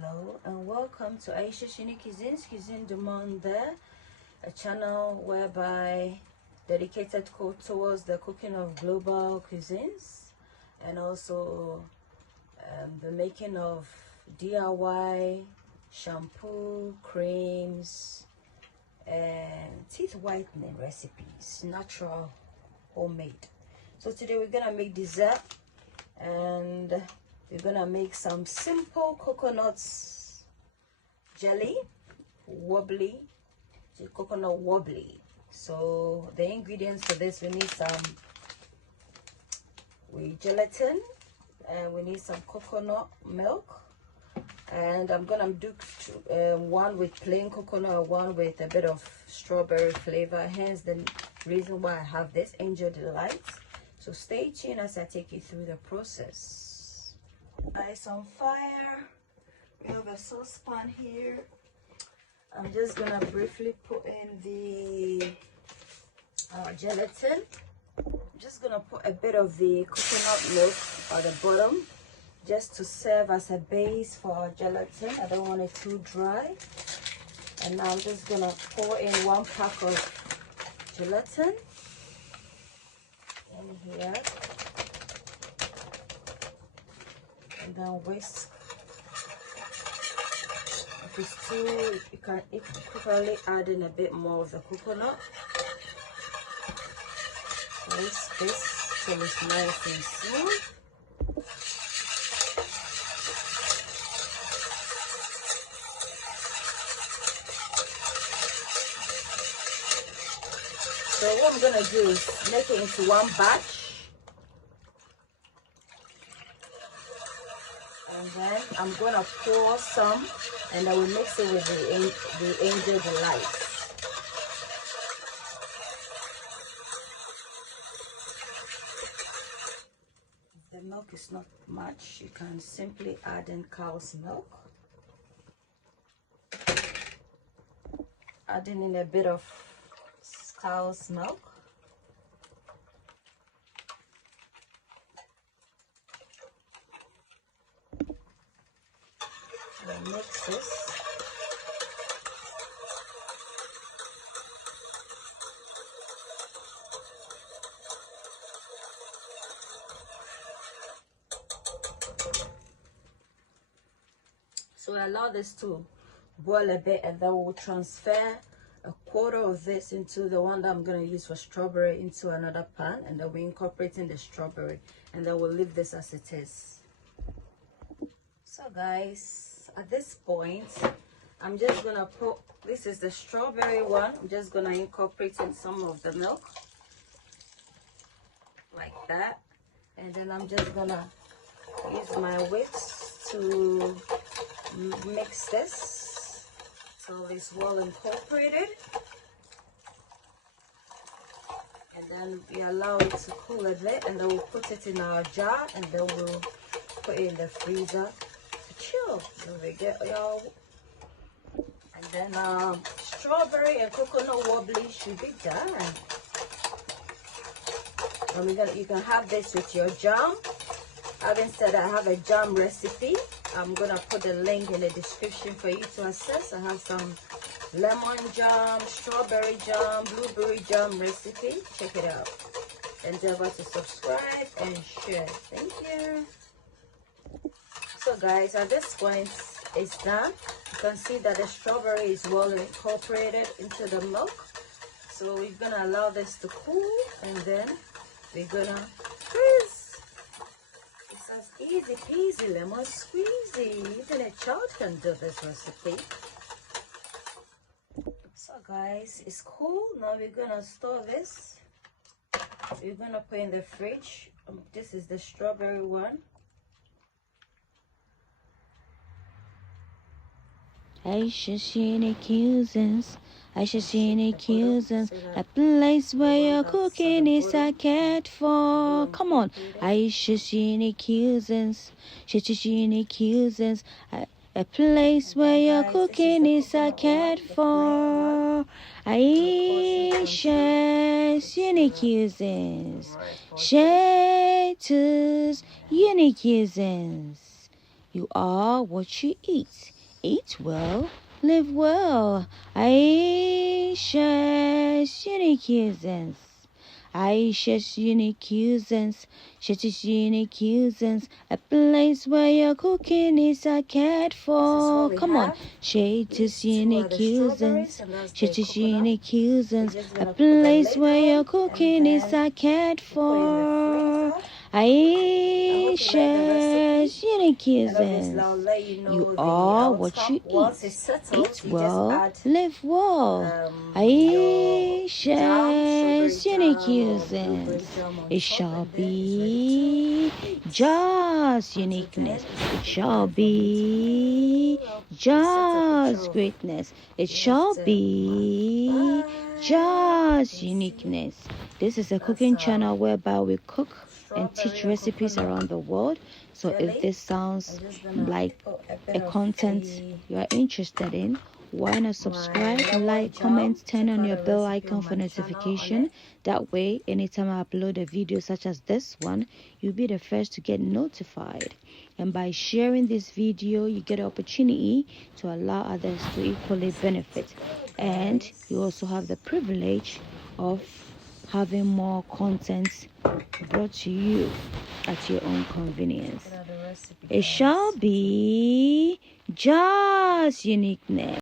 Hello and welcome to Ayesha's Unique Cuisine du Monde, a channel whereby dedicated towards the cooking of global cuisines and also the making of DIY shampoo, creams, and teeth whitening recipes, natural, homemade. So today we're gonna make dessert, and we're gonna make some simple coconut jelly, coconut wobbly. So the ingredients for this, we need some gelatin, and we need some coconut milk, and I'm gonna do one with plain coconut, one with a bit of strawberry flavor, hence the reason why I have this. Angel Delights. So stay tuned as I take you through the process. Ice on fire. We have a saucepan here. I'm just gonna briefly put in the gelatin. I'm just gonna put a bit of the coconut milk at the bottom, just to serve as a base for our gelatin. I don't want it too dry. And now I'm just gonna pour in 1 pack of gelatin in here, and then whisk. If it's too, you can quickly add in a bit more of the coconut. Whisk this till it's nice and smooth. So what I'm gonna do is make it into one batch, and then I'm gonna pour some, and I will mix it with the Angel Delights. If the milk is not much, you can simply add in cow's milk. Adding in a bit of cow's milk. And mix this. So allow this to boil a bit, and then we'll transfer a quarter of this into the one that I'm going to use for strawberry into another pan, and then we incorporate in the strawberry, and then we'll leave this as it is. So guys, at this point, I'm just going to put, this is the strawberry one, I'm just going to incorporate in some of the milk like that, and then I'm just going to use my whisk to mix this so it's well incorporated, and then we allow it to cool a bit, and then we'll put it in our jar, and then we'll put it in the freezer to chill. So we get y'all, and then strawberry and coconut wobbly should be done. And you can have this with your jam. Having said that, I have a jam recipe. I'm gonna put the link in the description for you to access. I have some lemon jam, strawberry jam, blueberry jam recipe. Check it out. Endeavor to subscribe and share. Thank you. So guys, at this point it's done. You can see that the strawberry is well incorporated into the milk. So we're gonna allow this to cool, and then we're gonna freeze. It's easy peasy lemon squeezy. Even a child can do this recipe. So guys, it's cool. Now we're gonna store this. We're gonna put in the fridge. This is the strawberry one. Ayesha's Unique Cuisines, Ayesha's Unique Cuisines, a place where your cooking is cared for. Come on, Ayesha's Unique Cuisines, Ayesha's Unique Cuisines, a place where your cooking is cared for. Ayesha's Unique Cuisines, Shay's Unique Cuisines. You are what you eat. Eat well, live well. Ayesha's unique cuisines. Ayesha's unique cuisines. Ayesha's unique cuisines. A place where your cooking is cared for. Come on. Ayesha's unique cuisines. Ayesha's unique cuisines. A place where your cooking is cared for. Ayesha's unique cuisines. You are what you eat. Eat well, live well. Ayesha's unique cuisines. It shall be just uniqueness. It shall be just greatness. It shall be just uniqueness. This is a cooking channel whereby we cook and teach recipes around the world. So if this sounds like a content you are interested in, why not subscribe, like, comment, turn on your bell icon for notification. That way, anytime I upload a video such as this one, you'll be the first to get notified. And by sharing this video, you get an opportunity to allow others to equally benefit. And you also have the privilege of having more content brought to you at your own convenience. It shall be just uniqueness.